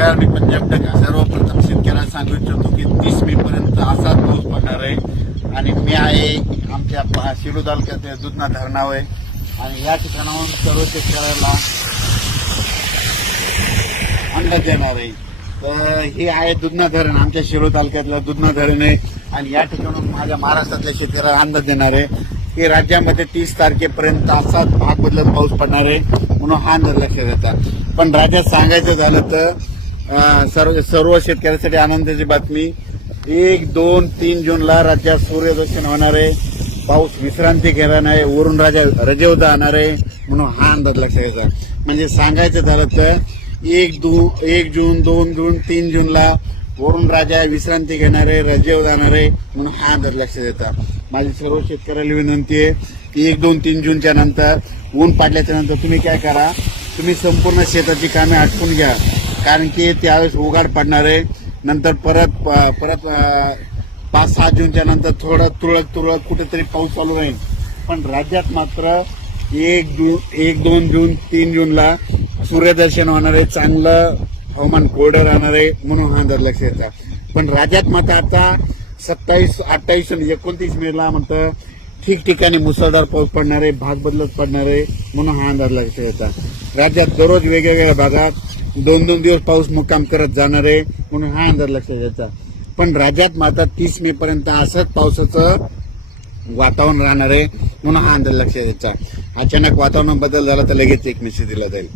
नमस्कार मी पंजाब टका सर्वप्रथम शेतकऱ्यांना सांगू इच्छितो की तीस मे पर्यंत असाच पाऊस पडणार आहे. आणि मी आहे आमच्या शिरू तालुक्यात दुधना धरणावर आहे. आणि या ठिकाणाहून सर्व शेतकऱ्याला अंदाज देणार आहे. तर हे आहे दुधना धरण आमच्या शिरो तालुक्यातलं दुधना धरण आहे आणि या ठिकाणून माझ्या महाराष्ट्रातल्या शेतकऱ्याला अंदाज देणार आहे की राज्यामध्ये तीस तारखेपर्यंत असाच भाग बदलत पाऊस पडणार आहे म्हणून हा अंदाज लक्षात पण राज्यात सांगायचं झालं तर सर्व सर्व शेतकऱ्यांसाठी आनंदाची बातमी. एक दोन तीन जूनला राज्यात सूर्यदर्शन होणार आहे. पाऊस विश्रांती घेणार आहे. वरून राजा रजेवदा आणणार आहे. म्हणून हा अंदाज लक्षात यायचा म्हणजे सांगायचं झालं तर एक दो एक जून दोन जून तीन जूनला वरून राजा विश्रांती घेणार आहे रजेव जाणार आहे. म्हणून हा अंदाज लक्षात येतात माझी सर्व शेतकऱ्याला विनंती आहे की एक दोन तीन जूनच्या नंतर ऊन पाडल्याच्या नंतर तुम्ही काय करा? तुम्ही संपूर्ण शेताची कामे आटपून घ्या. कारण की त्यावेळेस उघाड पडणार आहे. नंतर परत परत पाच सहा जूनच्या नंतर थोडं तुरळक तुरळक कुठेतरी पाऊस चालू राहील. पण राज्यात मात्र एक जून एक दोन जून तीन जूनला सूर्यदर्शन होणार आहे. चांगलं हवामान कोरडं राहणार आहे म्हणून हा अंदाज लक्ष येतात पण राज्यात मात्र आता सत्तावीस अठ्ठावीस आणि एकोणतीस मेला म्हणतं ठिकठिकाणी मुसळधार पाऊस पडणार आहे. भाग बदलत पडणार आहे म्हणून हा अंदाज लक्षात येतात राज्यात दररोज वेगवेगळ्या भागात दोन दोन दिवस पाऊस मुक्काम करत जाणार आहे म्हणून हा अंदाज लक्षात घ्यायचा. पण राज्यात मात्र तीस मे पर्यंत असंच पावसाचं वातावरण राहणार आहे म्हणून हा अंदाज लक्षात घ्यायचा. अचानक वातावरण बदल झाला तर लगेच एक मेसेज दिला जाईल.